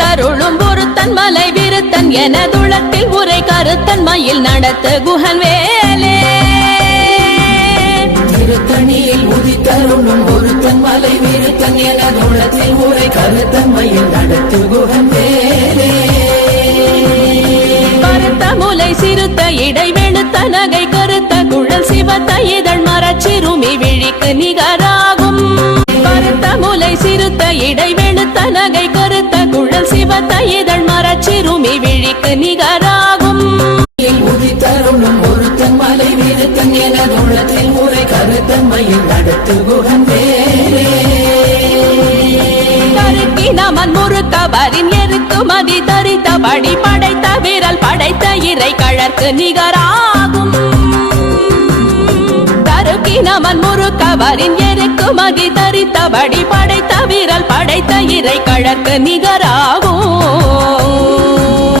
உதித்தருளும் ஒருத்தன் மலை விருத்தன் எனதுளத்தில் உரை கருத்தன் மயில் நடத்து குகன் வேலே திருத்தணியில் உதித்தருளும் ஒருத்தன் மலை விருத்தன் எனதுளத்தில் உரை கருத்தன் மயில் நடத்து குகன் வேலே கருத்த முலை சிறுத்த இடை வெளுத்த நகை கருத்த குழல் சிவத்த இதழ் மரச்சிறுமி விழிக்கு நிகராகும் கருத்த முலை சிறுத்த இடை வெளுத்த நகை கருத்த குழல் சிவத்த இதழ் மரச்சிறுமி விழிக்கு நிகராகும் உதித்தருளும் ஒருத்தன் மலை விருத்தன் எனதுளத்தில் உரை கருத்தன் மயில் நடத்து குகன் வேலே நமன் முறுக்கவரின் எருக்கு மதி தரித்த படி படைத்த விரல் படைத்த இறை கழற்கு நிகராகும் தருக்கி நமன் முறுக்கவரின் எருக்கு மதி தரித்த படி படைத்த விரல் படைத்த இறை கழற்கு நிகராகும்